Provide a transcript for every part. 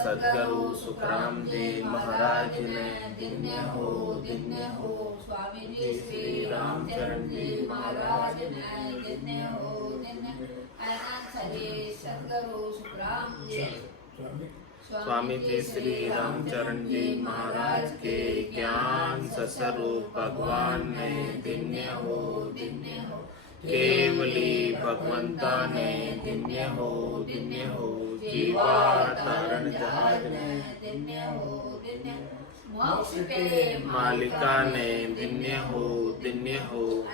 सद्गुरु सुखराम जी महाराज ने। धन्य हो स्वामी जी श्री रामचरण जी महाराज ने। धन्य हो अनंत हरे सद्गुरु सुखराम जी। स्वामी जी श्री रामचरण जी महाराज के ज्ञान स्वरूप भगवान ने। धन्य हो केवली भगवंता ने। धन्य हो जीवा तारण जहाज ने। धन्य हो मोक्ष के मालिका ने। धन्य हो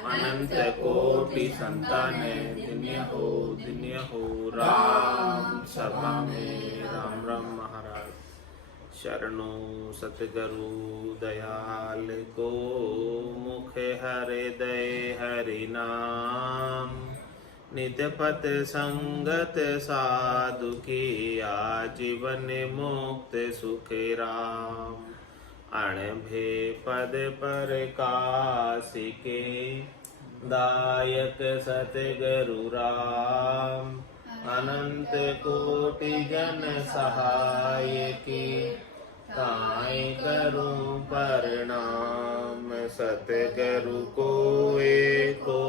अनंत कोटि संताने। धन्य हो राम सभा में राम राम महाराज। शरणो सतगुरु दयाल को मुख हृदय हरि नाम। नित्यपत संगत साधु की आजीवन मुक्त सुख राम। अणभे पद पर कासिके दायक सतगुरु राम। अनंत कोटि जन सहाय की ताई करूं प्रणाम। सतगुरु को एको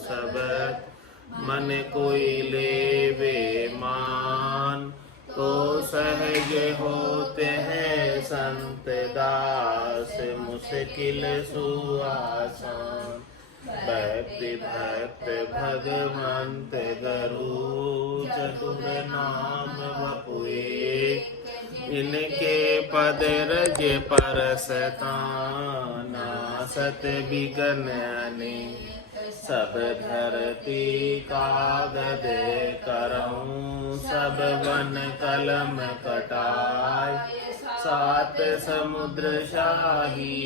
सबत मन कोई लेवे मान। तो सहज होते हैं संत दास मुश्किल सुआसान। भक्ति भक्त भगवंत गुरु चतुर नाम बपुए। इनके पद रज परसता नासत बिगन अनेक। सब धरती कागद करऊं सब वन कलम कटाय। सात समुद्र शाही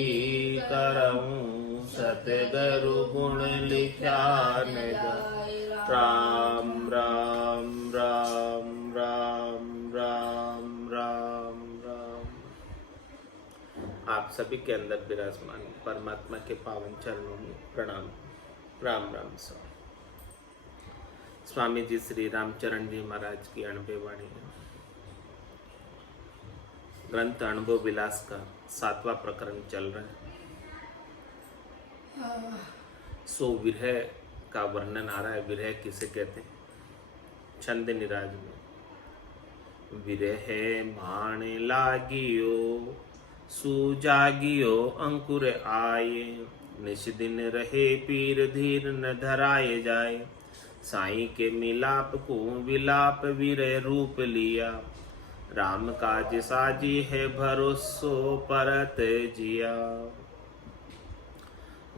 करऊं सतगुरु गुण लिखा निगाय। राम राम राम राम राम राम राम। आप सभी के अंदर विराजमान परमात्मा के पावन चरणों में प्रणाम। राम राम स्वामी जी श्री रामचरण जी महाराज की अणबे वाणी है। ग्रंथ अनुभव विलास का 7वां प्रकरण चल रहा है। सो विरह का वर्णन आ रहा है। विरह किसे कहते हैं? छंद निराज में विरह मान लागियो सुजागियो अंकुर आए। निश दिन रहे पीर धीर न धराए जाए। साईं के मिलाप को विलाप विरह रूप लिया। राम काज साजी है भरोसो परत जिया।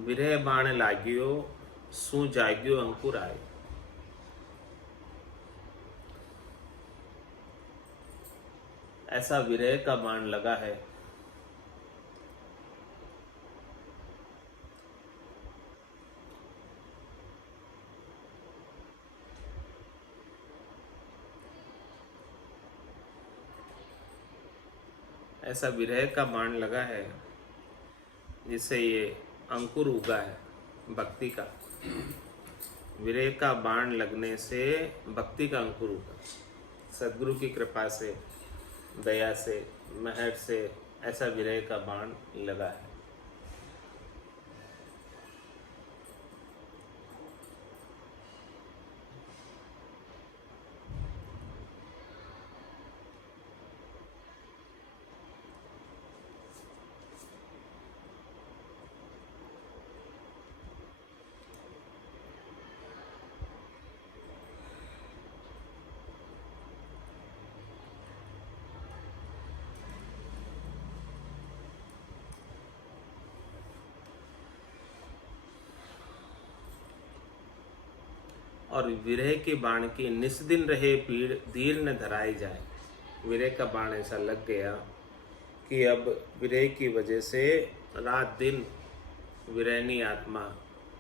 विरह बाण लागियो सु जागियो अंकुर आए। ऐसा विरह का बाण लगा है ऐसा विरह का बाण लगा है जिससे ये अंकुर उगा है भक्ति का। विरह का बाण लगने से भक्ति का अंकुर उगा। सद्गुरु की कृपा से दया से मेहर से ऐसा विरह का बाण लगा है। और विरह के बाण की निस्दिन रहे पीड़ धीर न धराई जाए। विरह का बाण ऐसा लग गया कि अब विरह की वजह से रात दिन विरहनी आत्मा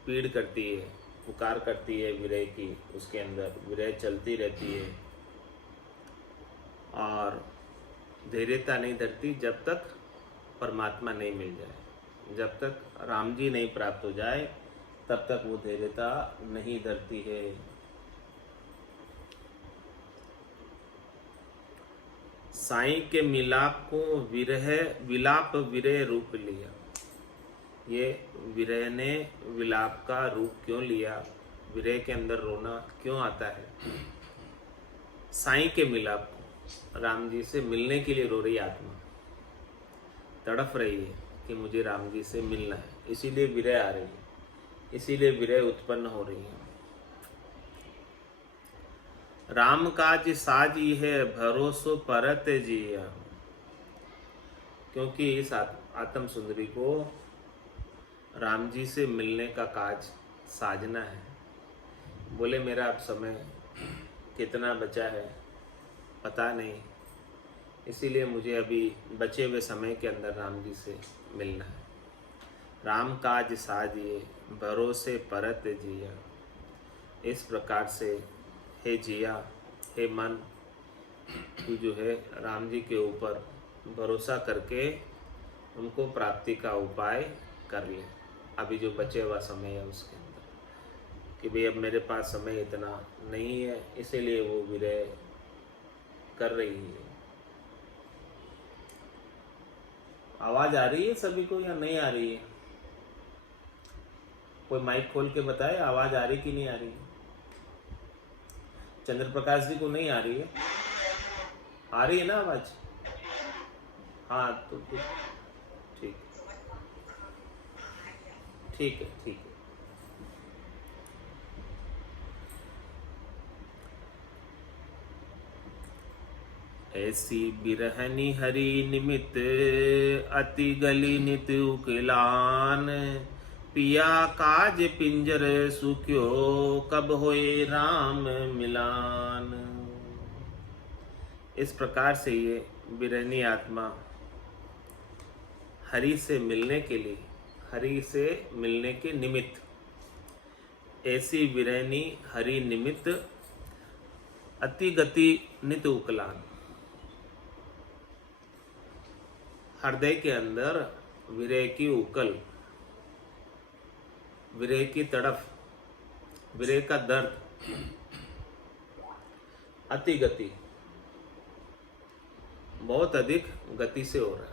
पीड़ करती है, पुकार करती है विरह की। उसके अंदर विरह चलती रहती है और धैर्यता नहीं धरती जब तक परमात्मा नहीं मिल जाए। जब तक राम जी नहीं प्राप्त हो जाए तब तक वो धैर्यता नहीं धरती है। साईं के मिलाप को विरह विलाप विरह रूप लिया। ये विरह ने विलाप का रूप क्यों लिया, विरह के अंदर रोना क्यों आता है? साईं के मिलाप को, राम जी से मिलने के लिए रो रही आत्मा, तड़फ रही है कि मुझे राम जी से मिलना है, इसीलिए विरह आ रही है, इसीलिए विरह उत्पन्न हो रही है। राम काज साजी है भरोसो परत जिया, क्योंकि इस आत्म सुंदरी को राम जी से मिलने का काज साजना है। बोले मेरा अब समय कितना बचा है पता नहीं, इसीलिए मुझे अभी बचे हुए समय के अंदर राम जी से मिलना है। राम काज साजिए भरोसे परत जिया, इस प्रकार से हे जिया, हे मन, तू जो है राम जी के ऊपर भरोसा करके उनको प्राप्ति का उपाय कर ले। अभी जो बचे हुआ समय है उसके अंदर कि भाई अब मेरे पास समय इतना नहीं है, इसीलिए वो विरह कर रही है। आवाज आ रही है सभी को या नहीं आ रही है? कोई माइक खोल के बताए आवाज आ रही कि नहीं आ रही है? चंद्र प्रकाश जी को नहीं आ रही है? आ रही है ना आवाज? हाँ तो ठीक ठीक है, ठीक है। ऐसी बिरहनी हरि निमित अति गली नित उकिलान, पिया काज पिंजर सुख्यो कब होए राम मिलान। इस प्रकार से ये बिरहनी आत्मा हरि से मिलने के लिए, हरि से मिलने के निमित्त, ऐसी बिरहनी हरि निमित्त अति गति नित उकलान, हृदय के अंदर विरह की उकल, विरह की तड़फ, विरह का दर्द अति गति, बहुत अधिक गति से हो रहा है।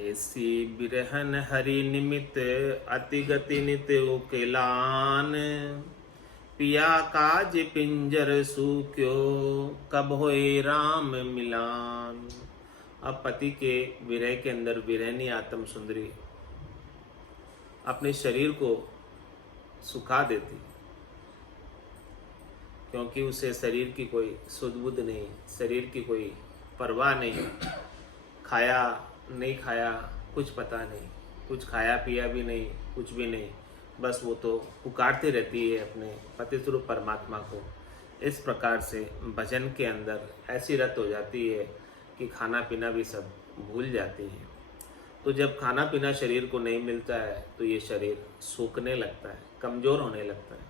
ऐसी बिरहन हरि निमित अति गति नित उकेलान, पिया काज पिंजर सूक्यो कब होए राम मिलान। अब पति के विरह के अंदर विरहनी आत्म सुंदरी अपने शरीर को सुखा देती, क्योंकि उसे शरीर की कोई सुध बुध नहीं, शरीर की कोई परवाह नहीं, खाया नहीं खाया कुछ पता नहीं, कुछ खाया पिया भी नहीं, कुछ भी नहीं, बस वो तो पुकारती रहती है अपने पति स्वरूप परमात्मा को। इस प्रकार से भजन के अंदर ऐसी रत हो जाती है कि खाना पीना भी सब भूल जाती है। तो जब खाना पीना शरीर को नहीं मिलता है तो ये शरीर सूखने लगता है, कमजोर होने लगता है।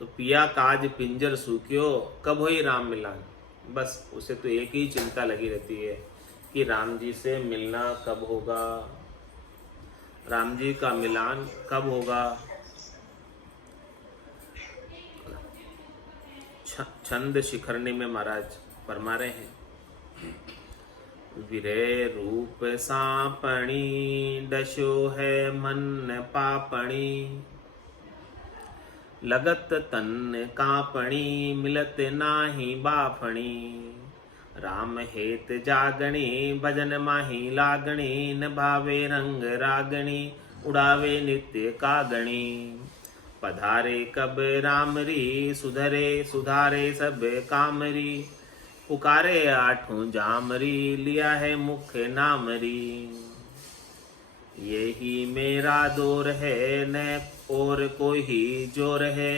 तो पिया काज पिंजर सूख्यो कब होई राम मिलान, बस उसे तो एक ही चिंता लगी रहती है कि राम जी से मिलना कब होगा, राम जी का मिलान कब होगा। छंद शिखरणी में महाराज फरमा रहे हैं, विरह रूप सापणी दशो है मन पापणी, लगत तन कापणी मिलत नाही बाफणी, राम हेत जागणी भजन माही लागणी, न भावे रंग रागणी उड़ावे नित्य कागणी, पधारे कब रामरी, सुधरे सुधारे सब कामरी। पुकारे आठों जामरी, लिया है मुख नामरी। यही मेरा दौर है, न और कोई ही जोर है।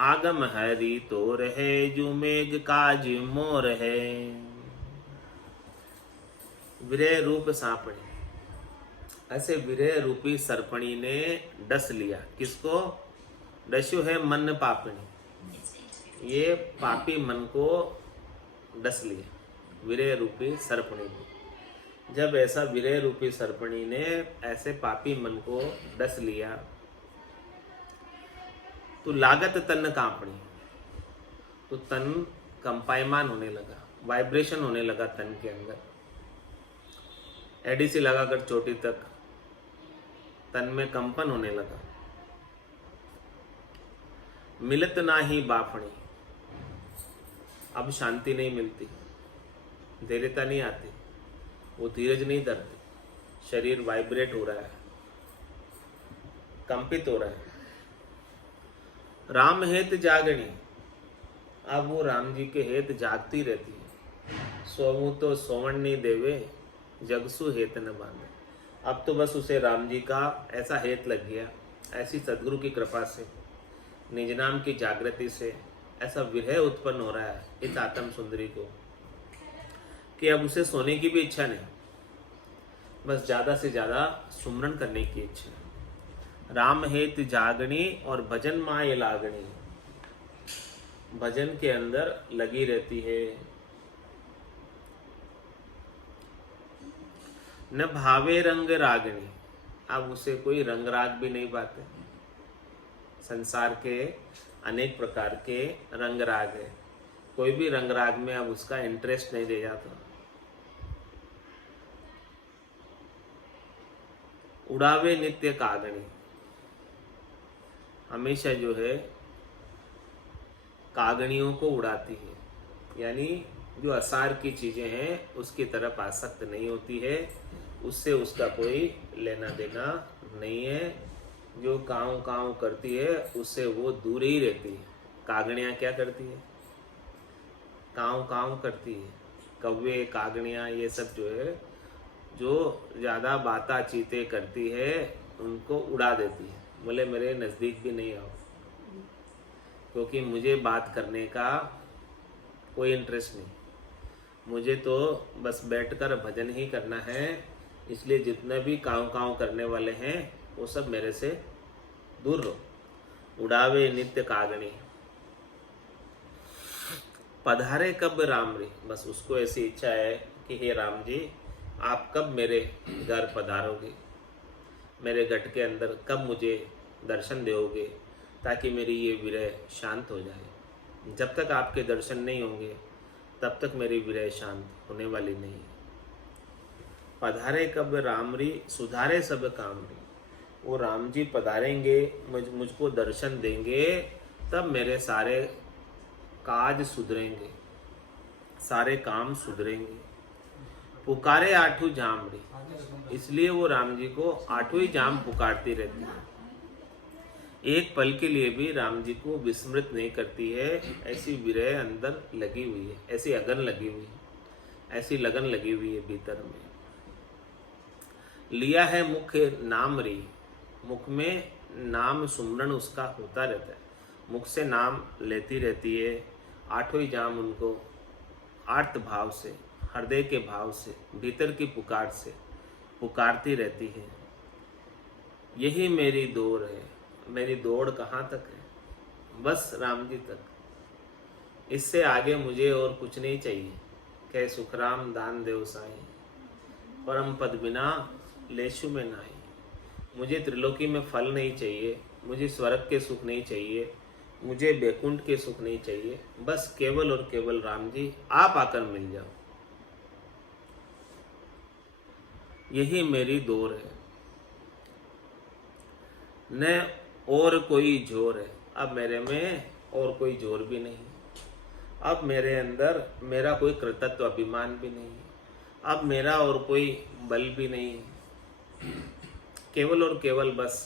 आगम हरि तोर है, जो मेघ काज मोर है। विरह रूप सांपणी, ऐसे विरह रूपी सर्पणी ने डस लिया। किसको डस्यु है? मन पापणी, ये पापी मन को डस लिया विरह रूपी सर्पणी ने। जब ऐसा विरह रूपी सर्पणी ने ऐसे पापी मन को डस लिया तो लागत तन कांपणी, तो तन कंपायमान होने लगा, वाइब्रेशन होने लगा तन के अंदर। एडीसी लगाकर चोटी तक तन में कंपन होने लगा। मिलत ना ही बाफणी, अब शांति नहीं मिलती, धैर्यता नहीं आती, वो धीरज नहीं धरती। शरीर वाइब्रेट हो रहा है, कंपित हो रहा है। राम हेत जागणी, अब वो राम जी के हेत जागती रहती है। सोवू तो सोवण नहीं देवे, जगसु हेत न बांधे। अब तो बस उसे राम जी का ऐसा हेत लग गया, ऐसी सदगुरु की कृपा से, निज नाम की जागृति से ऐसा विरह उत्पन्न हो रहा है इस आत्म सुंदरी को कि अब उसे सोने की भी इच्छा नहीं, बस ज्यादा से ज्यादा सुमरन करने की इच्छा। राम हेत जागणी और भजन माय लागणी, भजन के अंदर लगी रहती है। न भावे रंग रागणी, अब उसे कोई रंग राग भी नहीं पाते। संसार के अनेक प्रकार के रंग राग है, कोई भी रंग राग में अब उसका इंटरेस्ट नहीं रह जाता। उड़ावे नित्य कागणी, हमेशा जो है कागणियों को उड़ाती है, यानी जो असार की चीजें हैं उसकी तरफ आसक्त नहीं होती है, उससे उसका कोई लेना देना नहीं है। जो काऊ काऊ करती है उससे वो दूर ही रहती है। कागणियाँ क्या करती है? काऊ काऊ करती है। कौवे कागणियाँ ये सब जो है, जो ज़्यादा बाता चीते करती है उनको उड़ा देती है। बोले मेरे नज़दीक भी नहीं आओ, क्योंकि मुझे बात करने का कोई इंटरेस्ट नहीं, मुझे तो बस बैठकर भजन ही करना है। इसलिए जितने भी काऊ काऊ करने वाले हैं वो सब मेरे से दूर रहो। उड़ावे नित्य कागणी, पधारे कब राम रे, बस उसको ऐसी इच्छा है कि हे राम जी आप कब मेरे घर पधारोगे, मेरे घट के अंदर कब मुझे दर्शन दोगे, ताकि मेरी ये विरह शांत हो जाए। जब तक आपके दर्शन नहीं होंगे तब तक मेरी विरह शांत होने वाली नहीं है। पधारे कब रामरी, सुधारे सब कामरी, वो राम जी पधारेंगे, मुझको दर्शन देंगे, तब मेरे सारे काज सुधरेंगे, सारे काम सुधरेंगे। पुकारे आठू जामड़ी, इसलिए वो राम जी को आठों ही जाम पुकारती रहती है। एक पल के लिए भी राम जी को विस्मृत नहीं करती है। ऐसी विरह अंदर लगी हुई है, ऐसी अगन लगी हुई है, ऐसी लगन लगी हुई है भीतर में। लिया है मुख नाम री, मुख में नाम सुमरन उसका होता रहता है, मुख से नाम लेती रहती है। आठों ही जाम उनको आर्त भाव से, हृदय के भाव से, भीतर की पुकार से पुकारती रहती है। यही मेरी दौड़ है, मेरी दौड़ कहाँ तक है? बस राम जी तक, इससे आगे मुझे और कुछ नहीं चाहिए। कह सुखराम दान देव साई, परम पद बिना लेशु में नाई। मुझे त्रिलोकी में फल नहीं चाहिए, मुझे स्वर्ग के सुख नहीं चाहिए, मुझे बैकुंठ के सुख नहीं चाहिए, बस केवल और केवल राम जी आप आकर मिल जाओ। यही मेरी दौर है, न और कोई जोर है। अब मेरे में और कोई जोर भी नहीं, अब मेरे अंदर मेरा कोई कृतत्व अभिमान भी नहीं, अब मेरा और कोई बल भी नहीं। केवल और केवल बस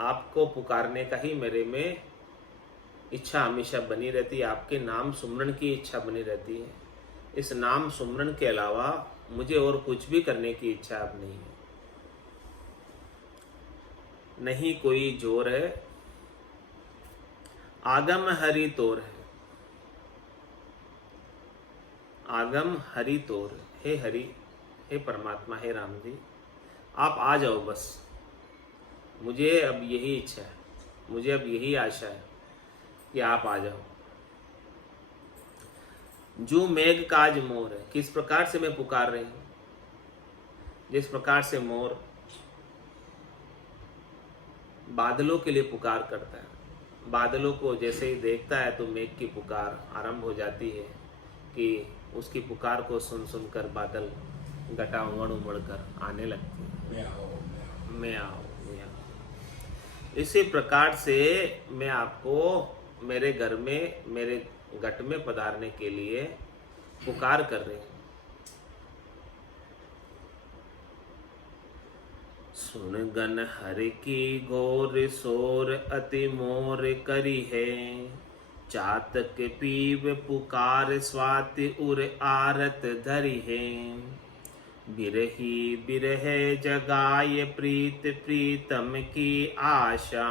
आपको पुकारने का ही मेरे में इच्छा हमेशा बनी रहती है, आपके नाम सुमरन की इच्छा बनी रहती है। इस नाम सुमरन के अलावा मुझे और कुछ भी करने की इच्छा अब नहीं है। नहीं कोई जोर है, आगम हरि तोर है, आगम हरि तोर। हे हरि, हे परमात्मा, हे राम जी, आप आ जाओ बस। मुझे अब यही इच्छा है, मुझे अब यही आशा है कि आप आ जाओ। जो मेघ काज मोर है, किस प्रकार से मैं पुकार रही हूं, जिस प्रकार से मोर बादलों के लिए पुकार करता है, बादलों को जैसे ही देखता है तो मेघ की पुकार आरंभ हो जाती है कि उसकी पुकार को सुन सुनकर बादल घटा उमड़ उमड़ कर आने लगते हैं। मैं आओ, मैं आओ। इसी प्रकार से मैं आपको मेरे घर में, मेरे घट में पधारने के लिए पुकार कर रही हूँ। सुन गन हर की गोर सोर अति मोर करी है, चातक पीव पुकार स्वाति उर आरत धरी है। बिरही बिरह जगाय प्रीत प्रीतम की आशा,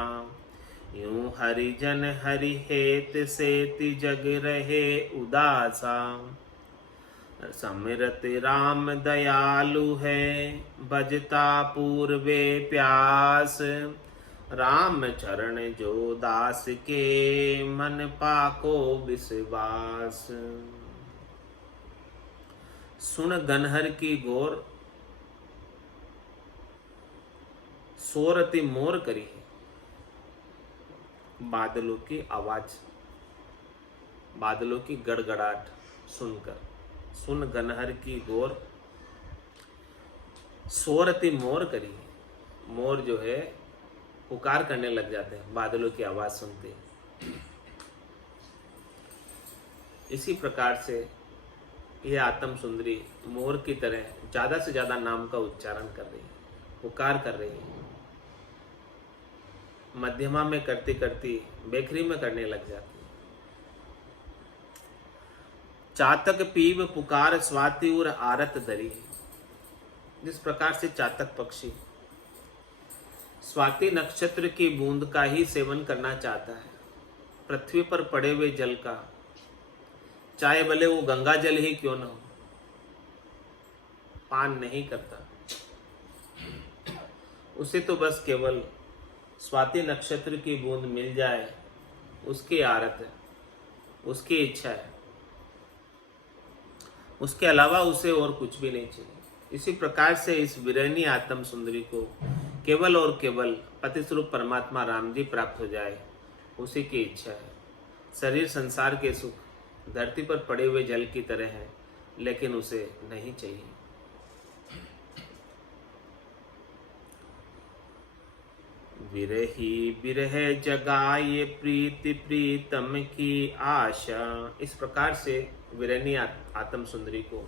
यूं हरिजन हरि हेत सेति जग रहे उदासा। समरत राम दयालु है, भजता पूर्वे प्यास। राम चरण जो दास के, मन पाको विश्वास। सुन गनहर की गोर सोरति मोर करी है, बादलों की आवाज, बादलों की गड़गड़ाहट सुनकर। सुन गनहर की गोर सोरति मोर करी है। मोर जो है पुकार करने लग जाते हैं बादलों की आवाज सुनते। इसी प्रकार से यह आत्म सुंदरी मोर की तरह ज्यादा से ज्यादा नाम का उच्चारण कर रही है, पुकार कर रही है। मध्यमा में करती करती बेखरी में करने लग जाती है। चातक पीव पुकार स्वाति उर आरत धरी। जिस प्रकार से चातक पक्षी स्वाति नक्षत्र की बूंद का ही सेवन करना चाहता है, पृथ्वी पर पड़े हुए जल का, चाहे भले वो गंगा जल ही क्यों न हो, पान नहीं करता। उसे तो बस केवल स्वाति नक्षत्र की बूंद मिल जाए, उसकी आरत है, उसकी इच्छा है, उसके अलावा उसे और कुछ भी नहीं चाहिए। इसी प्रकार से इस विरहनी आत्म सुंदरी को केवल और केवल पति स्वरूप परमात्मा राम जी प्राप्त हो जाए, उसी की इच्छा है। शरीर संसार के सुख धरती पर पड़े हुए जल की तरह है, लेकिन उसे नहीं चाहिए। विरही विरह जगाए प्रीति प्रीतम की आशा। इस प्रकार से विरहनी आत्म सुंदरी को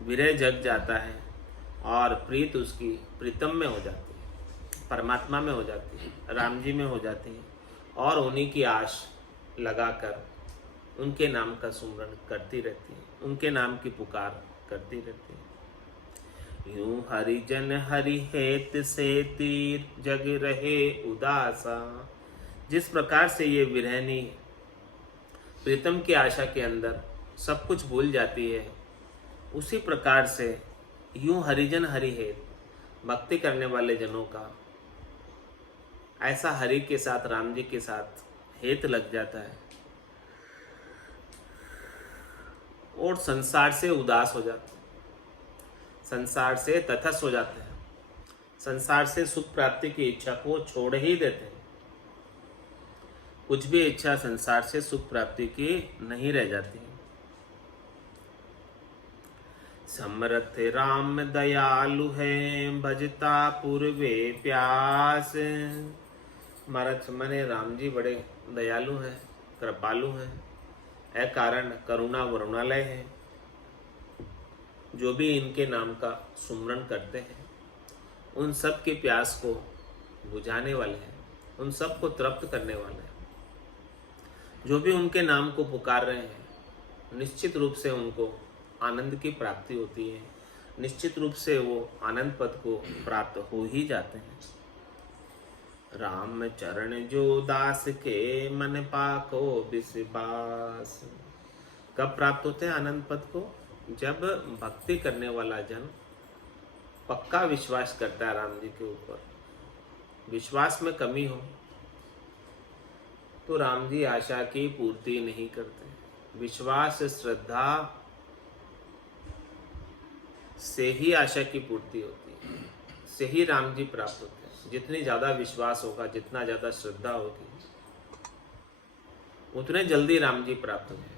विरह जग जाता है और प्रीत उसकी प्रीतम में हो जाती है, परमात्मा में हो जाती है, राम जी में हो जाती है, और उन्हीं की आश लगाकर उनके नाम का सुमरण करती रहती है, उनके नाम की पुकार करती रहती है। यूं हरिजन हरि हेत से तीर जग रहे उदासा। जिस प्रकार से ये विरहनी प्रीतम की आशा के अंदर सब कुछ भूल जाती है, उसी प्रकार से यूं हरिजन हरि हेत, भक्ति करने वाले जनों का ऐसा हरि के साथ, राम जी के साथ हेत लग जाता है और संसार से उदास हो जाते हैं, संसार से तटस्थ हो जाते हैं, संसार से सुख प्राप्ति की इच्छा को छोड़ ही देते हैं। कुछ भी इच्छा संसार से सुख प्राप्ति की नहीं रह जाती है। समरथ राम दयालु है, भजता पूर्वे प्यास। महाराज मने राम जी बड़े दयालु हैं, कृपालु हैं, अकारण करुणा वरुणालय है। जो भी इनके नाम का सुमरण करते हैं, उन सब के प्यास को बुझाने वाले हैं, उन सबको तृप्त करने वाला है। जो भी उनके नाम को पुकार रहे हैं, निश्चित रूप से उनको आनंद की प्राप्ति होती है, निश्चित रूप से वो आनंद पद को प्राप्त हो ही जाते हैं। राम चरण जो दास के मन पाको विश्वास। कब प्राप्त होते हैं आनंद पद को? जब भक्ति करने वाला जन पक्का विश्वास करता है राम जी के ऊपर। विश्वास में कमी हो तो राम जी आशा की पूर्ति नहीं करते। विश्वास श्रद्धा से ही आशा की पूर्ति होती है, से ही राम जी प्राप्त होते हैं। जितनी ज्यादा विश्वास होगा, जितना ज्यादा श्रद्धा होगी, उतने जल्दी राम जी प्राप्त हो जाए।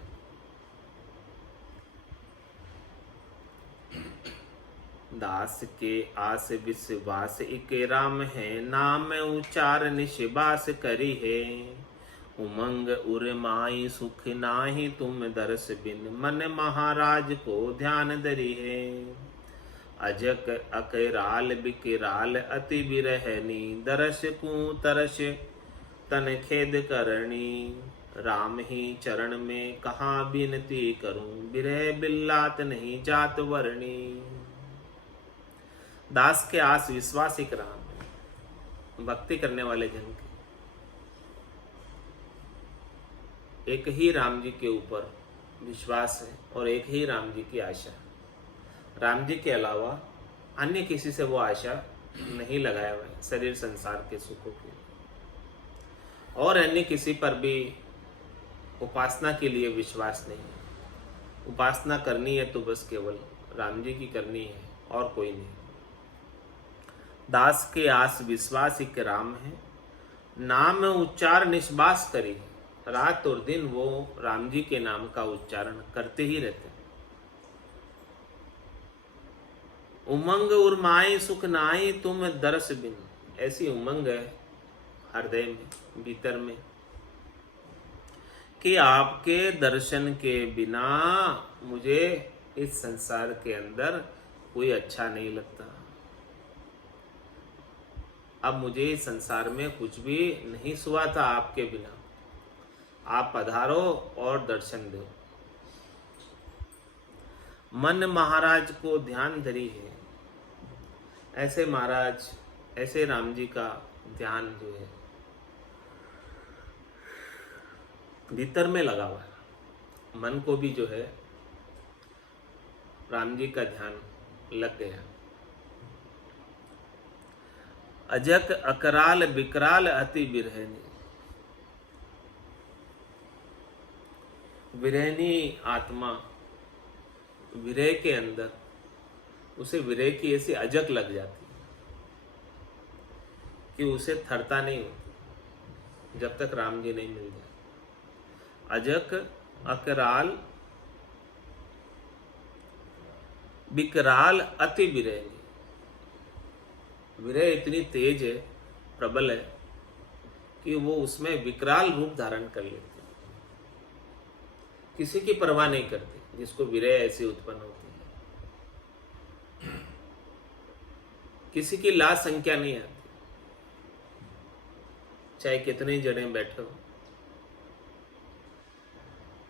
दास के आस विश्वास इक राम है, नाम उच्चार निश्वास करी है। उमंग उर्माई सुख नाही तुम दर्श बिन, मन महाराज को ध्यान धरी है। अजक अकराल बिकराल अति बिरहनी, दरस को तरस तन खेद करनी। राम ही चरण में कहाँ बिनती करूं, बिरह बिल्लात नहीं जात वर्णी। दास के आस विश्वास एक राम है। भक्ति करने वाले जन के एक ही राम जी के ऊपर विश्वास है और एक ही राम जी की आशा। राम जी के अलावा अन्य किसी से वो आशा नहीं लगाया हुआ है शरीर संसार के सुखों की, और अन्य किसी पर भी उपासना के लिए विश्वास नहीं है। उपासना करनी है तो बस केवल राम जी की करनी है और कोई नहीं। दास के आस विश्वास एक राम है, नाम उच्चार निश्वास करी। रात और दिन वो राम जी के नाम का उच्चारण करते ही रहते हैं। उमंग उर्माए सुख नाई तुम दरस बिन। ऐसी उमंग है हृदय में, भीतर में, कि आपके दर्शन के बिना मुझे इस संसार के अंदर कोई अच्छा नहीं लगता। अब मुझे इस संसार में कुछ भी नहीं सुहा था आपके बिना। आप पधारो और दर्शन दो। मन महाराज को ध्यान धरी है। ऐसे महाराज, ऐसे राम जी का ध्यान जो है भीतर में लगा हुआ है। मन को भी जो है राम जी का ध्यान लग गया। अजक अकराल बिकराल अति बिरहनी। विरहनी आत्मा विरह के अंदर उसे विरह की ऐसी अजक लग जाती है कि उसे थरता नहीं होती जब तक राम जी नहीं मिल जाए। अजक अकराल बिकराल अति विरहनी। विरह इतनी तेज है, प्रबल है, कि वो उसमें विकराल रूप धारण कर लेती है। किसी की परवाह नहीं करती जिसको विरह ऐसी उत्पन्न होती है। किसी की लाज संख्या नहीं आती, चाहे कितने जने बैठे हो।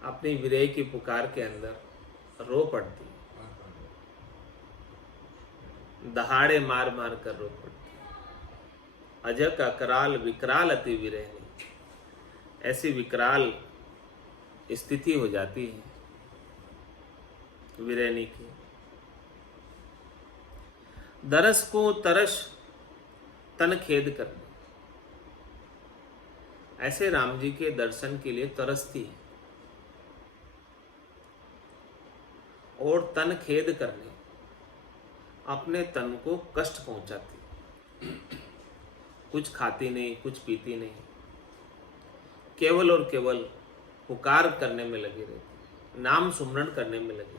अपनी विरह की पुकार के अंदर रो पड़ती, दहाड़े मार मार कर रो पड़ती। अजक अकराल विकराल अति विरहनी। ऐसी विकराल स्थिति हो जाती है विरहनी की। दरस को तरस तन खेद करने। ऐसे राम जी के दर्शन के लिए तरसती है और तन खेद करने, अपने तन को कष्ट पहुंचाती। कुछ खाती नहीं, कुछ पीती नहीं, केवल और केवल पुकार करने में लगी रहती, नाम सुमरण करने में लगी रहती।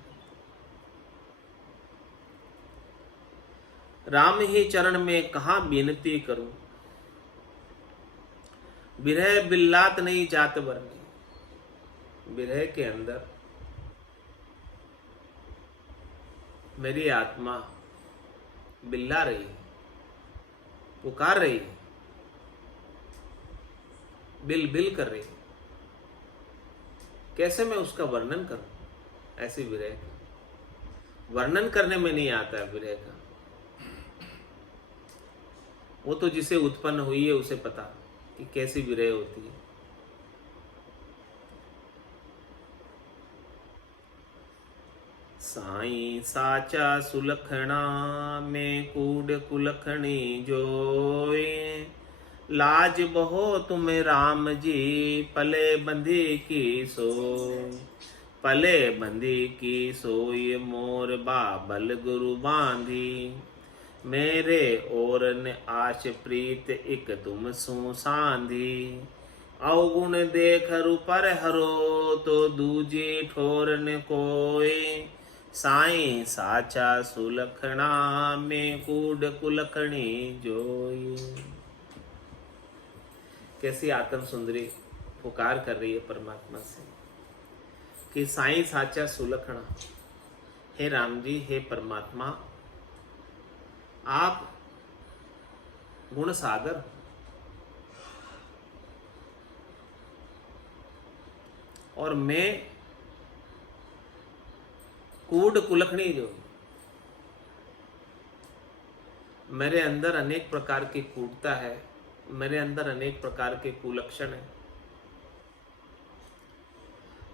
राम ही चरण में कहाँ विनती करूं, विरह बिल्लात नहीं जात वरनी। विरह के अंदर मेरी आत्मा बिल्ला रही है, पुकार रही है, बिल बिल कर रही है। कैसे मैं उसका वर्णन करूं? ऐसी विरह का वर्णन करने में नहीं आता है विरह का। वो तो जिसे उत्पन्न हुई है उसे पता कि कैसी विरह होती है। साईं साचा सुलखना में कूड़ कुलखणी जोए, लाज बहो तुम राम जी पले बंधी की सोई। पले बंधी की सोई मोर बाबल गुरु बांधी, मेरे और न आश प्रीत इक तुम सु सांधी। अवगुण देख रूपर हरो तो दूजी ठोर न कोई, साईं साचा सुलखना में कूड़ कुलखणी जोई। कैसी आत्म सुंदरी पुकार कर रही है परमात्मा से कि साईं साचा सुलखना, हे राम जी, हे परमात्मा, आप गुण सागर, और मैं कूड़ कुलखणी जो, मेरे अंदर अनेक प्रकार की कूड़ता है, मेरे अंदर अनेक प्रकार के कुलक्षण है।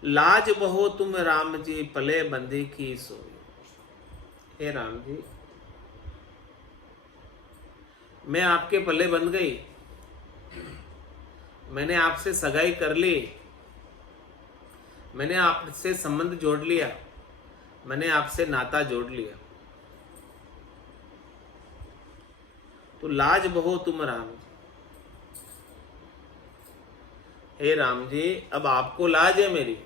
लाज बहो तुम राम जी पले बंदी की सोई। हे राम जी, मैं आपके पल्ले बंध गई, मैंने आपसे सगाई कर ली, मैंने आपसे संबंध जोड़ लिया, मैंने आपसे नाता जोड़ लिया, तो लाज बहो तुम राम जी। हे राम जी, अब आपको लाज है मेरी,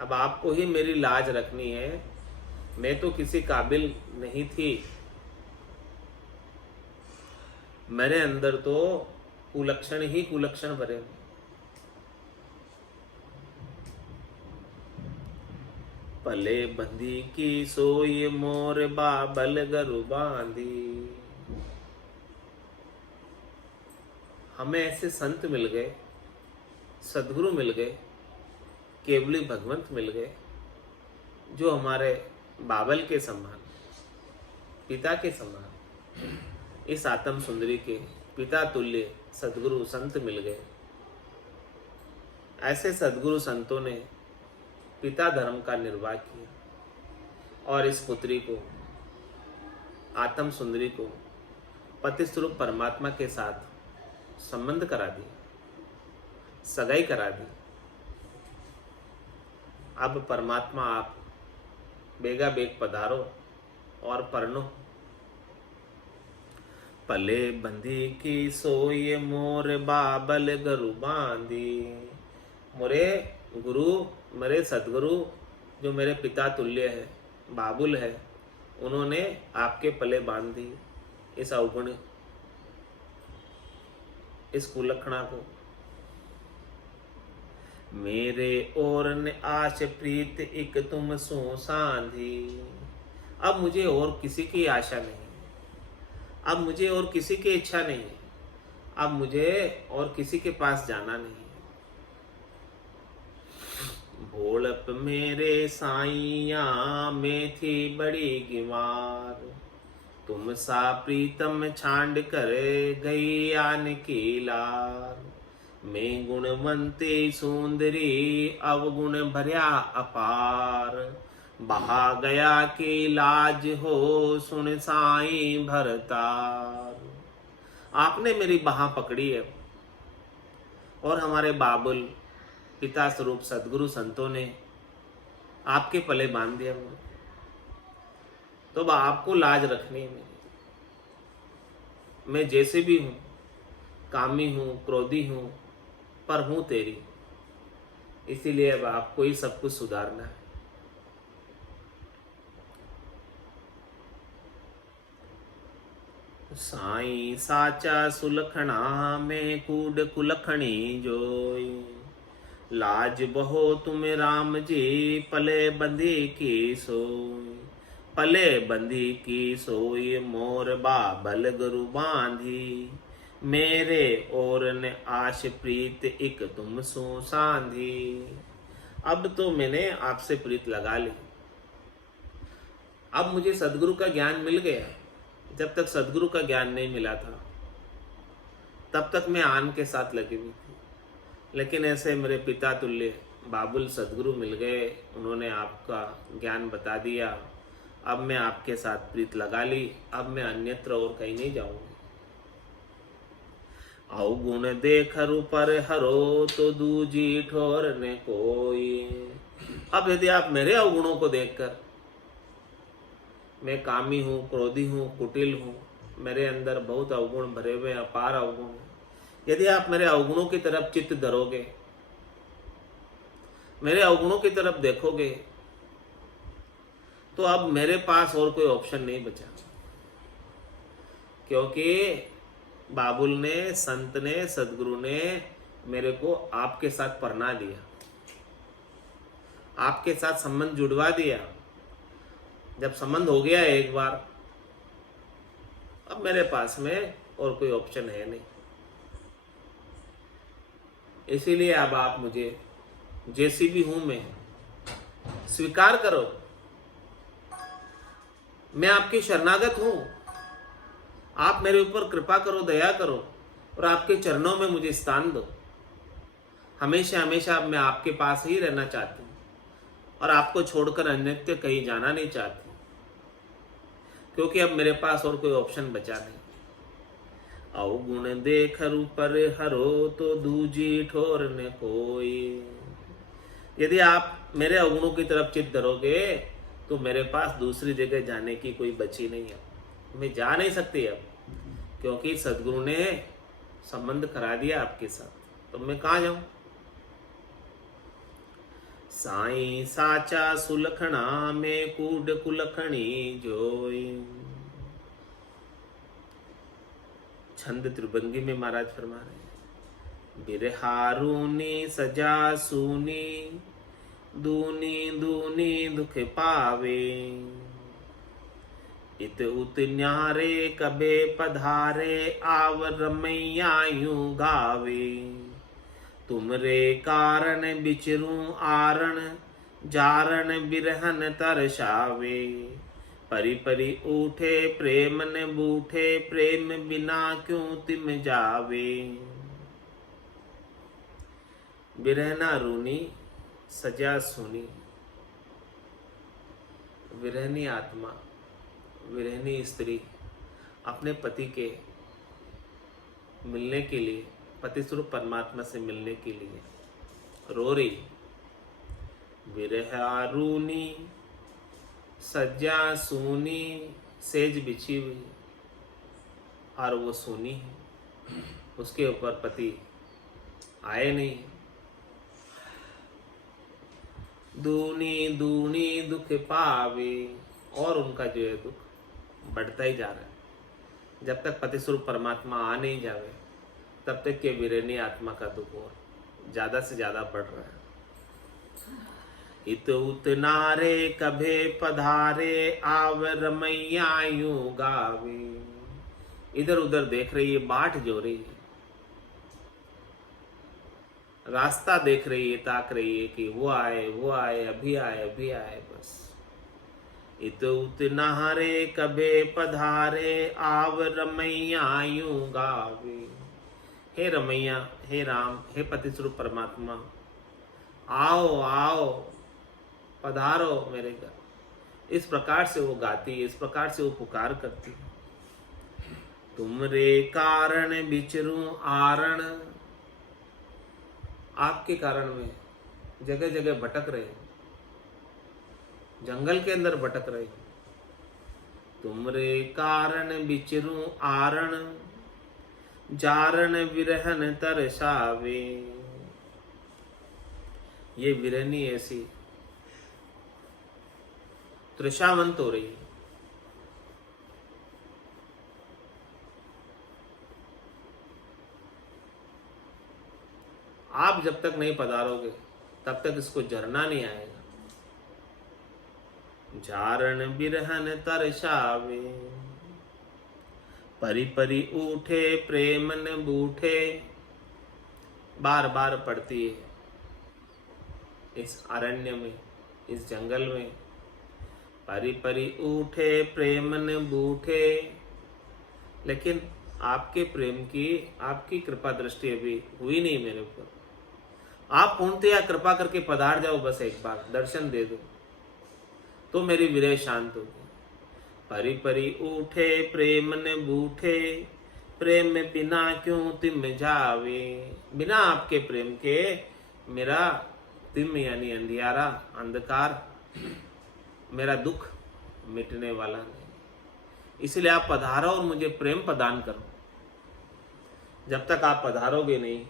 अब आपको ही मेरी लाज रखनी है। मैं तो किसी काबिल नहीं थी, मेरे अंदर तो कुलक्षण ही कुलक्षण भरे। पले बंदी की सोई मोर बाबल गरु बांधी। हमें ऐसे संत मिल गए, सदगुरु मिल गए, केवली भगवंत मिल गए, जो हमारे बाबल के समान, पिता के समान, इस आत्म सुंदरी के पिता तुल्य सदगुरु संत मिल गए। ऐसे सदगुरु संतों ने पिता धर्म का निर्वाह किया और इस पुत्री को, आत्म सुंदरी को, पति स्वरूप परमात्मा के साथ संबंध करा दिया, सगाई करा दी। अब परमात्मा आप बेगा बेग पधारो और परनो। पले बंधी की सोई मोर बाबल गरु बांधी। मोरे गुरु, मेरे सदगुरु, जो मेरे पिता तुल्य है, बाबुल है, उन्होंने आपके पले बांध दी इस अवगुण, इस कुलक्षणा को। मेरे और न आश प्रीत इक तुम सो सांधी। अब मुझे और किसी की आशा नहीं, अब मुझे और किसी की इच्छा नहीं, अब मुझे और किसी के पास जाना नहीं। भोलप मेरे साइया में थी बड़ी गिवार, तुम सा प्रीतम छांड कर गई आन की लार। मैं गुणवंती सुंदरी अवगुण भर्या अपार, बहा गया की लाज हो सुन साई भरतार। आपने मेरी बाह पकड़ी है और हमारे बाबुल पिता स्वरूप सदगुरु संतों ने आपके पले बांध दिया मुझे, तो अब आपको लाज रखनी है मेरी। मैं जैसे भी हूं, कामी हूं, क्रोधी हूं, पर हूं तेरी, इसीलिए अब आपको ही सब कुछ सुधारना है। साईं साचा सुलखना में कूड़ कुलखणी जोई, लाज बहो तुम राम जी पले बंदी की सोई। पले बंदी की सोई मोर बाबल गुरु बांधी, मेरे और ने आश प्रीत एक तुम सो सांधी। अब तो मैंने आपसे प्रीत लगा ली। अब मुझे सदगुरु का ज्ञान मिल गया। जब तक सदगुरु का ज्ञान नहीं मिला था तब तक मैं आन के साथ लगी हुई थी, लेकिन ऐसे मेरे पिता तुल्य बाबुल सदगुरु मिल गए, उन्होंने आपका ज्ञान बता दिया। अब मैं आपके साथ प्रीत लगा ली। अब मैं अन्यत्र और कहीं नहीं जाऊंगी। अवगुण देखरु पर हरो तो दूजी ठोर ने कोई। अब यदि आप मेरे अवगुणों को देखकर, मैं कामी हूँ, क्रोधी हूँ, कुटिल हूँ, मेरे अंदर बहुत अवगुण भरे हुए अपार अवगुण हैं, यदि आप मेरे अवगुणों की तरफ चित्त धरोगे, मेरे अवगुणों की तरफ देखोगे, तो अब मेरे पास और कोई ऑप्शन नहीं बचा। क्योंकि बाबुल ने, संत ने, सदगुरु ने मेरे को आपके साथ परना दिया, आपके साथ संबंध जुड़वा दिया। जब संबंध हो गया एक बार, अब मेरे पास में और कोई ऑप्शन है नहीं। इसीलिए अब आप मुझे जैसी भी हूं मैं स्वीकार करो। मैं आपकी शरणागत हूं। आप मेरे ऊपर कृपा करो, दया करो और आपके चरणों में मुझे स्थान दो। हमेशा हमेशा अब मैं आपके पास ही रहना चाहती हूँ और आपको छोड़कर अन्यत्र कहीं जाना नहीं चाहती, क्योंकि अब मेरे पास और कोई ऑप्शन बचा नहीं। अवगुण देखरु पर हरो तो दूजी ठोर ने कोई। यदि आप मेरे अवगुणों की तरफ चित्त धरोगे तो मेरे पास दूसरी जगह जाने की कोई बची नहीं है। मैं जा नहीं सकती अब, क्योंकि सदगुरु ने संबंध करा दिया आपके साथ। तो मैं कहाँ जाऊं? साईं साचा सुलखना में कूड कुलखणी जोई। छंद त्रिभंगी में महाराज फरमा रहे हैं, बिरहारूनी सजा सूनी दूनी दूनी दुख पावे। इत उत न्यारे कबे पधारे आव रमैया यूं गावे। तुमरे कारण बिचरूं आरण जारण बिरहन तरसावे। परि परि उठे प्रेम न बूठे प्रेम बिना क्यों तिम जावे। बिरहना रूनी सजा सुनी। विरहनी आत्मा, विरहनी स्त्री अपने पति के मिलने के लिए, पति स्वरूप परमात्मा से मिलने के लिए रो रही। विरहारूनी सज्जा सूनी, सेज बिछी हुई और वो सूनी है, उसके ऊपर पति आए नहीं। दूनी दूनी दुख पावे, और उनका जो है दुख बढ़ता ही जा रहा है। जब तक पति स्वरूप परमात्मा आ नहीं जावे तब तक के विरहनी आत्मा का दुख और ज्यादा से ज्यादा बढ़ रहा है। इत उत नारे कभे पधारे आव रमैया यूं गावे। इधर उधर देख रही है, बाट जो रही है, रास्ता देख रही है, ताक रही है कि वो आए, वो आए, अभी आए, अभी आए, बस। इत उत नहारे कभे पधारे आव रमैया यूं गावे। हे रमैया, हे राम, हे पति स्वरूप परमात्मा, आओ आओ, पधारो मेरे घर। इस प्रकार से वो गाती है, इस प्रकार से वो पुकार करती है। तुमरे कारण बिचरूं आरण, आपके कारण में जगह जगह भटक रहे, जंगल के अंदर भटक रहे। तुमरे कारण बिचरूं आरण जारण विरहन तरसावे। ये विरहनी ऐसी तृषावंत हो रही है। आप जब तक नहीं पधारोगे तब तक इसको झरना नहीं आएगा। जारण बिरहन तरसावे। परी परी उठे प्रेम न बूठे, बार बार पढ़ती है इस अरण्य में, इस जंगल में। परी परी उठे प्रेम न बूठे, लेकिन आपके प्रेम की, आपकी कृपा दृष्टि अभी हुई नहीं मेरे ऊपर। आप पूर्णतया कृपा करके पधार जाओ, बस एक बार दर्शन दे दो तो मेरी विरह शांत होगी। परी परी उठे प्रेम न बूठे, प्रेम में बिना क्यों तिम जावे। बिना आपके प्रेम के मेरा तिम यानी अंधियारा, अंधकार, मेरा दुख मिटने वाला नहीं। इसलिए आप पधारो और मुझे प्रेम प्रदान करो। जब तक आप पधारोगे नहीं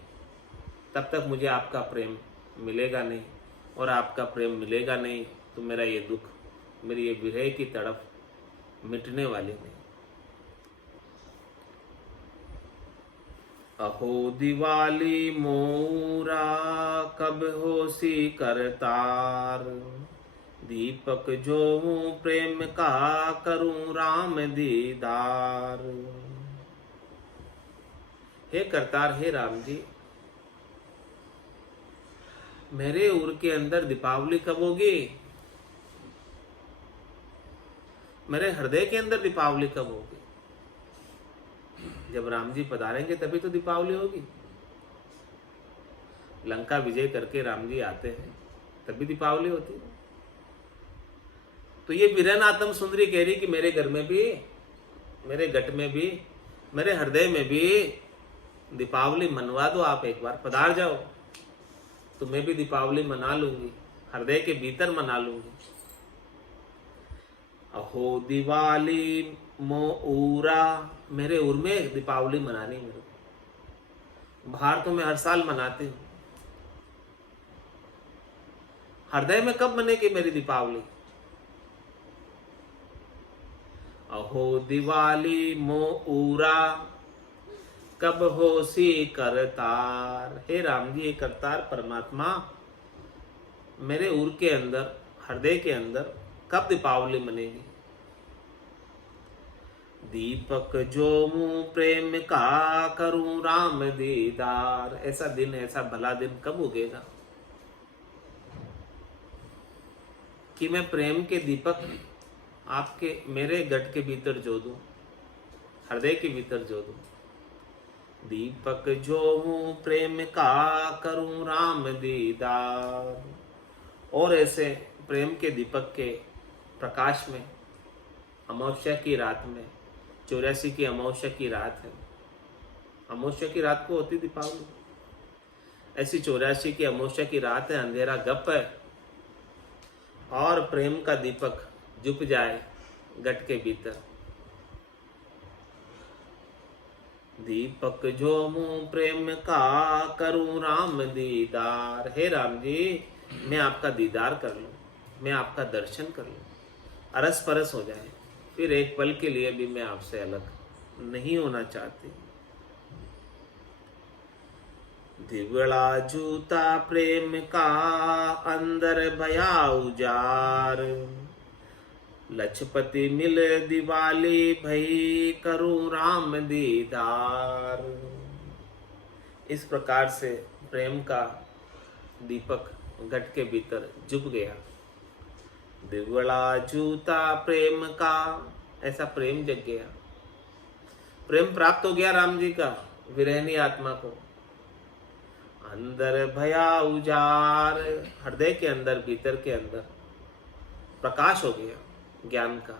तब तक मुझे आपका प्रेम मिलेगा नहीं, और आपका प्रेम मिलेगा नहीं तो मेरा ये दुख, मेरी ये विरह की तड़प मिटने वाली नहीं। अहो दिवाली मोरा कब होसी करतार, दीपक जो प्रेम का करूं राम दीदार। हे करतार, हे राम जी, मेरे उर के अंदर दीपावली कब होगी? मेरे हृदय के अंदर दीपावली कब होगी? जब राम जी पधारेंगे तभी तो दीपावली होगी। लंका विजय करके राम जी आते हैं तभी दीपावली होती है। तो ये बिरन आत्म सुंदरी कह रही कि मेरे घर में भी, मेरे गट में भी, मेरे हृदय में भी दीपावली मनवा दो। आप एक बार पधार जाओ तो मैं भी दीपावली मना लूंगी, हृदय के भीतर मना लूंगी। अहो दिवाली मोरा, मेरे उर में दीपावली मनानी मेरे को। बाहर तो मैं हर साल मनाती हूँ, हृदय में कब मनेगी मेरी दीपावली? अहो दिवाली मोरा कब होसी करतार। हे राम जी, करतार परमात्मा, मेरे उर के अंदर, हृदय के अंदर कब दीपावली मनेगी? दीपक जो मुँह प्रेम का करूं राम दीदार। ऐसा दिन, ऐसा भला दिन कब उगेगा कि मैं प्रेम के दीपक आपके, मेरे गट के भीतर जो दूं, हृदय के भीतर जो दूं। दीपक जो मुँह प्रेम का करूं राम दीदार। और ऐसे प्रेम के दीपक के प्रकाश में, अमावस्या की रात में, 84 की अमावस्या की रात है, अमावस्या की रात को होती दीपावली। ऐसी 84 की अमावस्या की रात है, अंधेरा गप है और प्रेम का दीपक जुप जाए गट के भीतर। दीपक जो मुँह प्रेम का करूं राम दीदार। हे राम जी, मैं आपका दीदार कर लूं, मैं आपका दर्शन कर लूं, अरस परस हो जाए, फिर एक पल के लिए भी मैं आपसे अलग नहीं होना चाहती। दिवड़ा जूता प्रेम का अंदर भया उजार, लछपति मिल दिवाली भई करूं राम दीदार। इस प्रकार से प्रेम का दीपक घट के भीतर जुब गया। दिवड़ा जूता प्रेम का, ऐसा प्रेम जग गया, प्रेम प्राप्त हो गया राम जी का विरहनी आत्मा को। अंदर भया उजार, हृदय के अंदर, भीतर के अंदर प्रकाश हो गया, ज्ञान का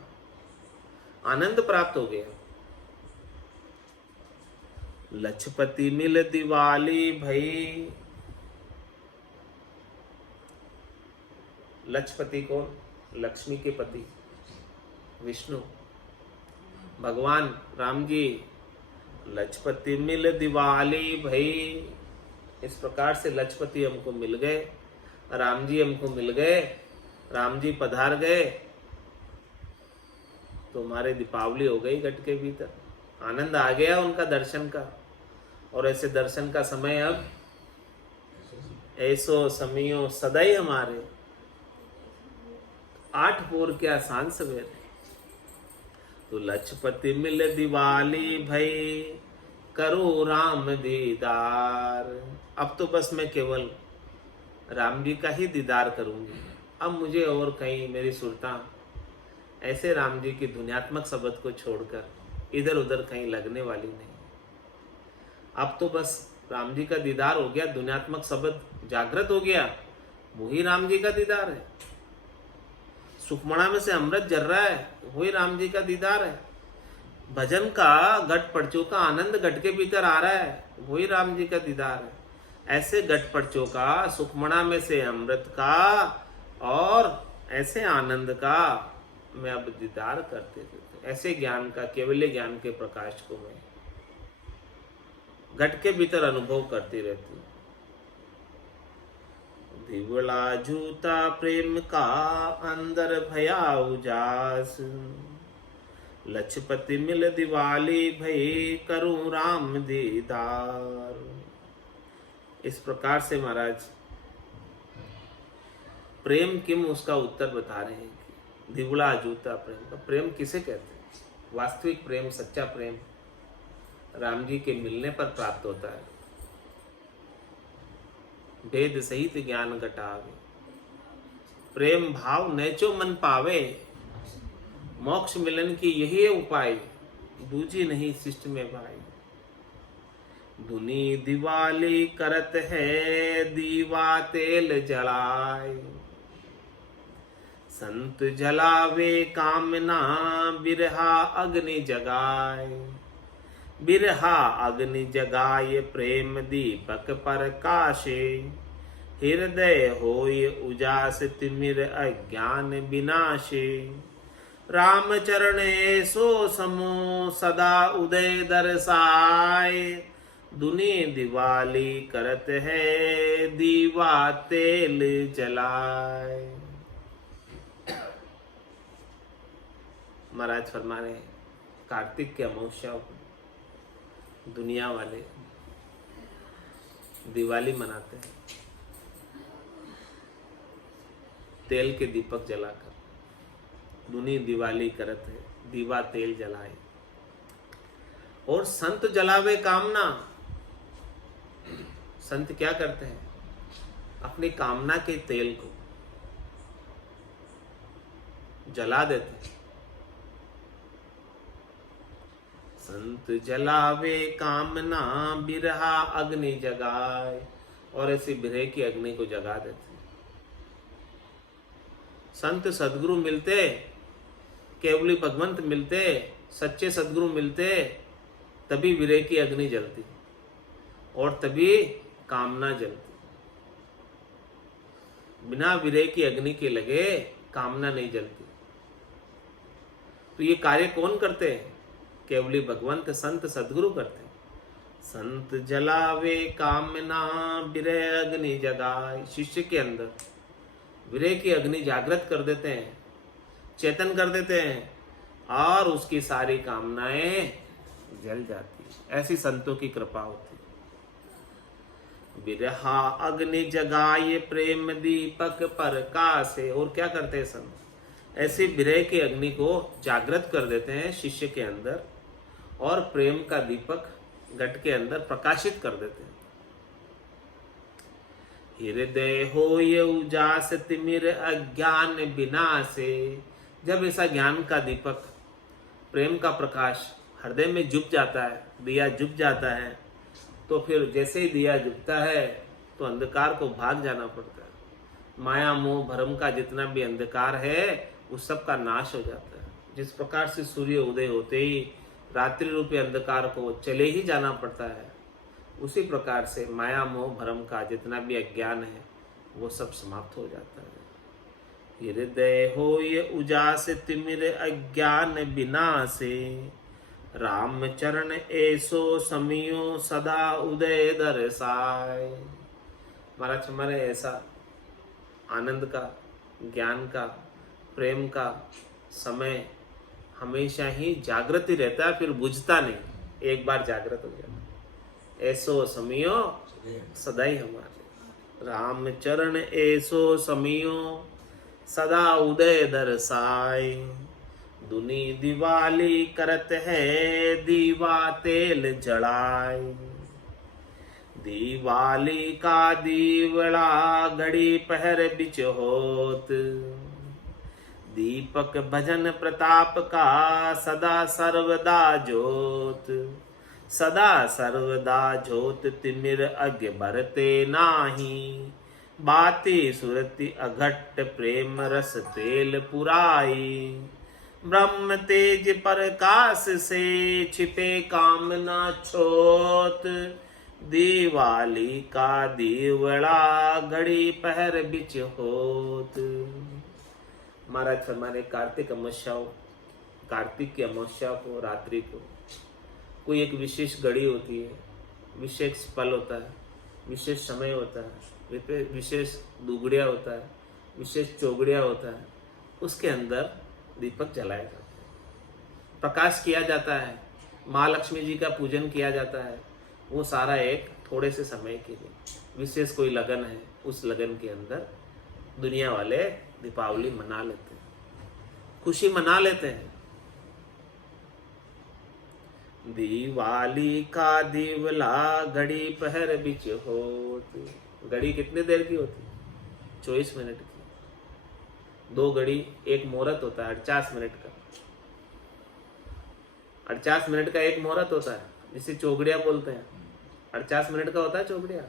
आनंद प्राप्त हो गया। लछपति मिल दिवाली भई, लछपति कौन? लक्ष्मी के पति विष्णु भगवान राम जी। लछपति मिल दिवाली भई, इस प्रकार से लछपति हमको मिल गए, राम जी हमको मिल गए, राम जी पधार गए तो हमारे दीपावली हो गई गट के भीतर। आनंद आ गया उनका दर्शन का। और ऐसे दर्शन का समय अब ऐसो समयो सदाई हमारे, 8 पोर क्या सांझ सवेरे। तो लजपति मिल दिवाली भई करो राम दीदार। अब तो बस मैं केवल राम जी का ही दीदार करूंगी। अब मुझे और कहीं मेरी सुरता ऐसे राम जी की ध्वन्यात्मक शब्द को छोड़कर इधर उधर कहीं लगने वाली नहीं। अब तो बस राम जी का दीदार हो गया, ध्वन्यात्मक शब्द जागृत हो गया, वही राम जी का दीदार है। सुखमणा में से अमृत जर रहा है, वही राम जी का दीदार है। भजन का घट पड़चों का आनंद घट के भीतर आ रहा है, वही राम जी का दीदार है। ऐसे घट पड़चों का, सुखमणा में से अमृत का और ऐसे आनंद का मैं अब दीदार करते थे। ऐसे ज्ञान का, केवल ज्ञान के प्रकाश को मैं घट के भीतर अनुभव करती रहती हूँ। दिवला जूता प्रेम का अंदर भया उजास, लजपति मिल दिवाली भई करूं राम दीदार। इस प्रकार से महाराज प्रेम किम उसका उत्तर बता रहे हैं कि दिवला जूता प्रेम का प्रेम किसे कहते हैं। वास्तविक प्रेम, सच्चा प्रेम राम जी के मिलने पर प्राप्त होता है। भेद सहित ज्ञान घटावे, प्रेम भाव नैचो मन पावे, मोक्ष मिलन की यही उपाय, दूजी नहीं शिष्ट में भाई। धुनी दिवाली करत है, दीवा तेल जलाए, संत जलावे कामना, बिरहा अग्नि जगाए। बिरहा अग्नि जगाए प्रेम दीपक प्रकाशे, हृदय होय उजास तिमिर अज्ञान विनाशे। राम चरण सो समो सदा उदय दर्शाए, दुनी दिवाली करत है, दीवा तेल जलाए। महाराज फरमा रहे कार्तिक के अमावस्या को दुनिया वाले दिवाली मनाते हैं तेल के दीपक जलाकर। दुनी दिवाली करत है, दीवा तेल जलाए। और संत जलावे कामना, संत क्या करते हैं, अपनी कामना के तेल को जला देते हैं। संत जलावे कामना, बिरहा अग्नि जगाए, और ऐसी बिरह की अग्नि को जगा देते। संत सदगुरु मिलते, केवली भगवंत मिलते, सच्चे सदगुरु मिलते, तभी विरह की अग्नि जलती और तभी कामना जलती। बिना विरह की अग्नि के लगे कामना नहीं जलती। तो ये कार्य कौन करते हैं? केवली भगवंत संत सदगुरु करते। संत जलावे कामना, विरह अग्नि जगाए। शिष्य के अंदर विरह की अग्नि जागृत कर देते हैं, चेतन कर देते हैं, और उसकी सारी कामनाएं जल जाती। ऐसी संतों की कृपा होती। विरहा अग्नि जगाए प्रेम दीपक प्रकाशे। और क्या करते हैं संत? ऐसी विरह की अग्नि को जागृत कर देते हैं शिष्य के अंदर, और प्रेम का दीपक घट के अंदर प्रकाशित कर देते हैं। हृदय होय उजास तिमिर अज्ञान विनाशे। जब ऐसा ज्ञान का दीपक, प्रेम का प्रकाश हृदय में जुट जाता है, दिया जुट जाता है, तो फिर जैसे ही दिया जुटता है तो अंधकार को भाग जाना पड़ता है। माया मोह भ्रम का जितना भी अंधकार है उस सब का नाश हो जाता है। जिस प्रकार से सूर्य उदय होते ही रात्रि रूपी अंधकार को चले ही जाना पड़ता है, उसी प्रकार से माया मोह भ्रम का जितना भी अज्ञान है वो सब समाप्त हो जाता है। हृदय होय उजास तिमिर अज्ञान विनाशे, राम चरण ऐसो समियो सदा उदय दर्शाए। महाराज हमारे ऐसा आनंद का, ज्ञान का, प्रेम का समय हमेशा ही जागृत ही रहता है, फिर बुझता नहीं, एक बार जागृत हो जाता है। ऐसो समियो सदा ही हमारे, राम चरण ऐसो समियो सदा उदय दर्शाए। दुनी दिवाली करत है दीवा तेल जड़ाई। दिवाली का दीवड़ा घड़ी पहर बिच होत। दीपक भजन प्रताप का सदा सर्वदा जोत। सदा सर्वदा जोत तिमिर अग्नि बरते नाही। बाती सुरति अघट प्रेम रस तेल पुराई। ब्रह्म तेज प्रकाश से छिपे कामना छोत। दिवाली का दीवड़ा घड़ी पहर बिच होत। महाराज फरमाने कार्तिक की अमावस्या को रात्रि को कोई एक विशेष घड़ी होती है, विशेष पल होता है, विशेष समय होता है, विशेष दुगड़िया होता है, विशेष चौगड़िया होता है। उसके अंदर दीपक जलाए जाते हैं, प्रकाश किया जाता है, माँ लक्ष्मी जी का पूजन किया जाता है। वो सारा एक थोड़े से समय के लिए, विशेष कोई लगन है, उस लगन के अंदर दुनिया वाले दीपावली मना लेते हैं, खुशी मना लेते हैं। दिवाली का दीवला घड़ी पहर बिच होती। घड़ी कितने देर की होती? 24 मिनट की। 2 घड़ी, एक मुहूर्त होता है 48 मिनट का। 48 मिनट का एक मुहूर्त होता है, जिसे चौगड़िया बोलते हैं। 48 मिनट का होता है चौगड़िया,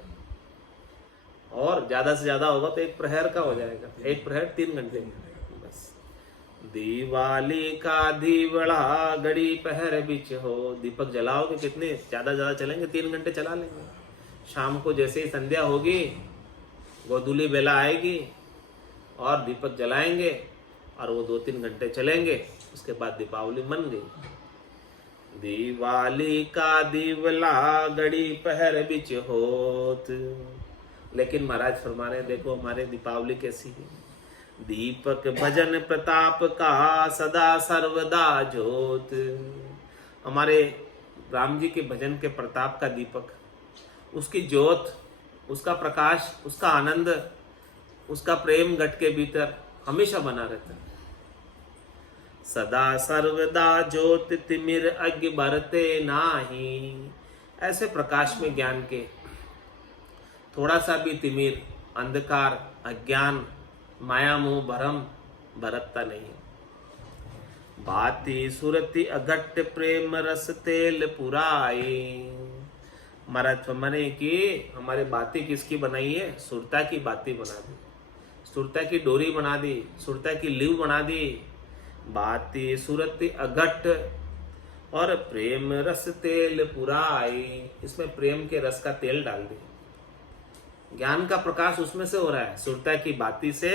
और ज्यादा से ज्यादा होगा तो एक प्रहर का हो जाएगा। एक प्रहर 3 घंटे बस। दिवाली का दीवड़ा घड़ी पहर बिच हो। दीपक जलाओगे कितने? ज्यादा चलेंगे, 3 घंटे चला लेंगे। शाम को जैसे ही संध्या होगी, गोधूली बेला आएगी और दीपक जलाएंगे, और वो 2-3 घंटे चलेंगे। उसके बाद दीपावली मन गई। दिवाली का दीवला घड़ी पहर बिच होत। लेकिन महाराज फरमा रहे, देखो हमारे दीपावली कैसी है। दीपक भजन प्रताप का सदा सर्वदा जोत। हमारे राम जी के भजन के प्रताप का दीपक, उसकी ज्योत, उसका प्रकाश, उसका आनंद, उसका प्रेम घट के भीतर हमेशा बना रहता है। सदा सर्वदा ज्योत तिमिर अग्नि बरते नाही। ऐसे प्रकाश में ज्ञान के थोड़ा सा भी तिमिर, अंधकार, अज्ञान, माया मोह भरम बरतता नहीं। बाती सुरति अघट प्रेम रस तेल पुराई। महाराज फरमाने की हमारे बाती किसकी बनाई है? सुरता की बाती बना दी, सुरता की डोरी बना दी, सुरता की लिव बना दी। बाती सुरति अघट और प्रेम रस तेल पुराई। इसमें प्रेम के रस का तेल डाल दी। ज्ञान का प्रकाश उसमें से हो रहा है, सुरता की बाती से,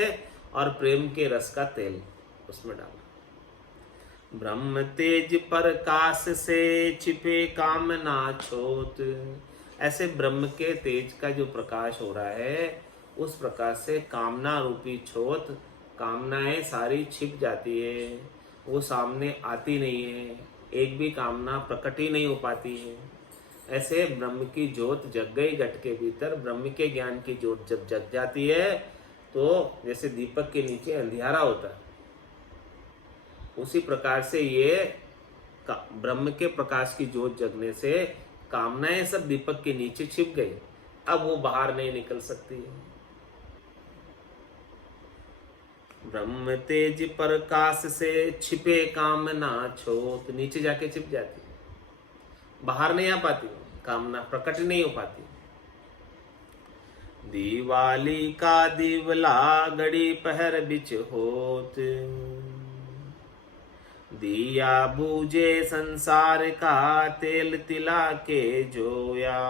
और प्रेम के रस का तेल उसमें डाला। ब्रह्म तेज प्रकाश से छिपे कामना छोत। ऐसे ब्रह्म के तेज का जो प्रकाश हो रहा है, उस प्रकाश से कामना रूपी छोत, कामनाएं सारी छिप जाती है, वो सामने आती नहीं है, एक भी कामना प्रकट ही नहीं हो पाती है। ऐसे ब्रह्म की ज्योत जग गई घट के भीतर। ब्रह्म के ज्ञान की ज्योत जब जग जाती है, तो जैसे दीपक के नीचे अंधियारा होता है, उसी प्रकार से ये ब्रह्म के प्रकाश की ज्योत जगने से कामनाएं सब दीपक के नीचे छिप गई। अब वो बाहर नहीं निकल सकती है। ब्रह्म तेज प्रकाश से छिपे कामना छोत। नीचे जाके छिप जाती है, बाहर नहीं आ पाती, कामना प्रकट नहीं हो पाती। दिवाली का दीवला घड़ी पहर बिच होत। दिया बूझे संसार का तेल तिला के जोया।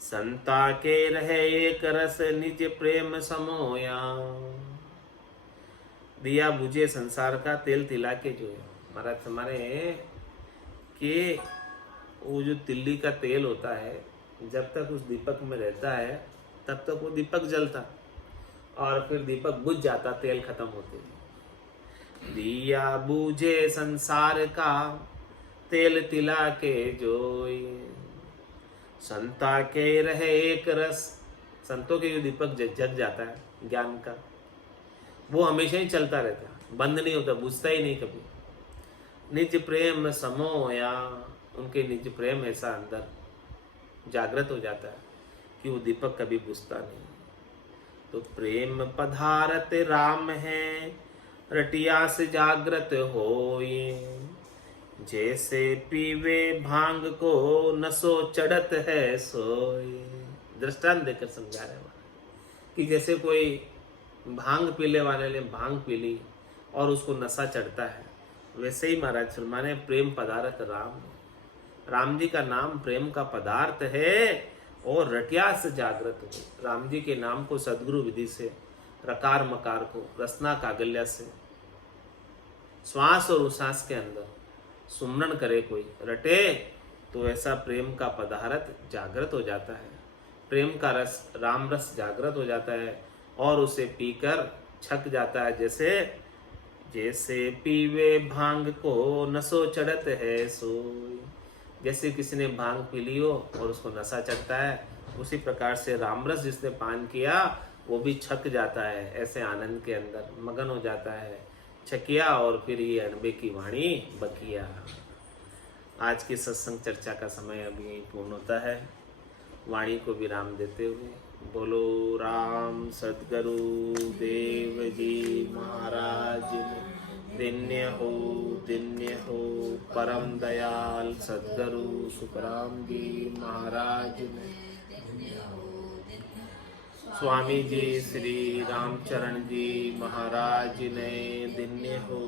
संता के रहे एक रस निज प्रेम समोया। दिया बुझे संसार का तेल तिला के जोया। महाराज हमारे कि वो जो तिल्ली का तेल होता है, जब तक उस दीपक में रहता है तब तक वो दीपक जलता, और फिर दीपक बुझ जाता, तेल खत्म होते। दिया बूझे संसार का तेल तिला के जोई। संता के रहे एक रस। संतों के जो दीपक जग जाता है ज्ञान का, वो हमेशा ही चलता रहता है, बंद नहीं होता, बुझता ही नहीं कभी। निज प्रेम समोया, उनके निज प्रेम ऐसा अंदर जागृत हो जाता है कि वो दीपक कभी बुझता नहीं। तो प्रेम पधारत राम है, रटिया से जागृत होए, जैसे पीवे भांग को नसो चढ़त है सोए। दृष्टांत देकर समझा रहे हैं कि जैसे कोई भांग पीने वाले ने भांग पी ली और उसको नशा चढ़ता है, वैसे ही महाराज फरमाने प्रेम पदार्थ राम, राम जी का नाम प्रेम का पदार्थ है और रटिया से जागृत हो। राम जी के नाम को सदगुरु विधि से, रकार मकार को रसना कागल्या से श्वास और उश्वास के अंदर सुमरन करे कोई, रटे तो ऐसा प्रेम का पदार्थ जागृत हो जाता है। प्रेम का रस, राम रस जागृत हो जाता है और उसे पीकर छक जाता है। जैसे जैसे पीवे भांग को नशो चढ़त है सोई, जैसे किसी ने भांग पी ली हो और उसको नशा चढ़ता है, उसी प्रकार से रामरस जिसने पान किया वो भी छक जाता है, ऐसे आनंद के अंदर मगन हो जाता है, छकिया। और फिर ये अनबे की वाणी बकिया। आज की सत्संग चर्चा का समय अभी यही पूर्ण होता है। वाणी को विराम देते हुए बोलो राम सद्गुरु देव जी महाराज दिन्य हो परम दयाल सद्गुरु सुखराम जी महाराज स्वामी जी श्री रामचरण जी महाराज ने दिन्य हो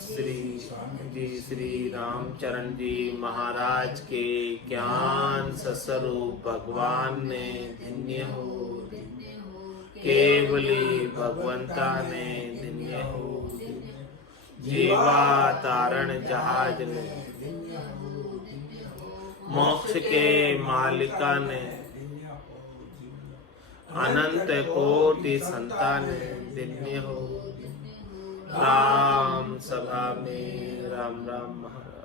श्री रामचरण जी महाराज के ज्ञान सस्वरूप भगवान ने धन्य हो, केवली भगवंता ने धन्य हो, जीवा तारण जहाज ने, मोक्ष के मालिका ने, अनंत कोटि संतान धन्य हो। राम सभा में राम राम महाराज।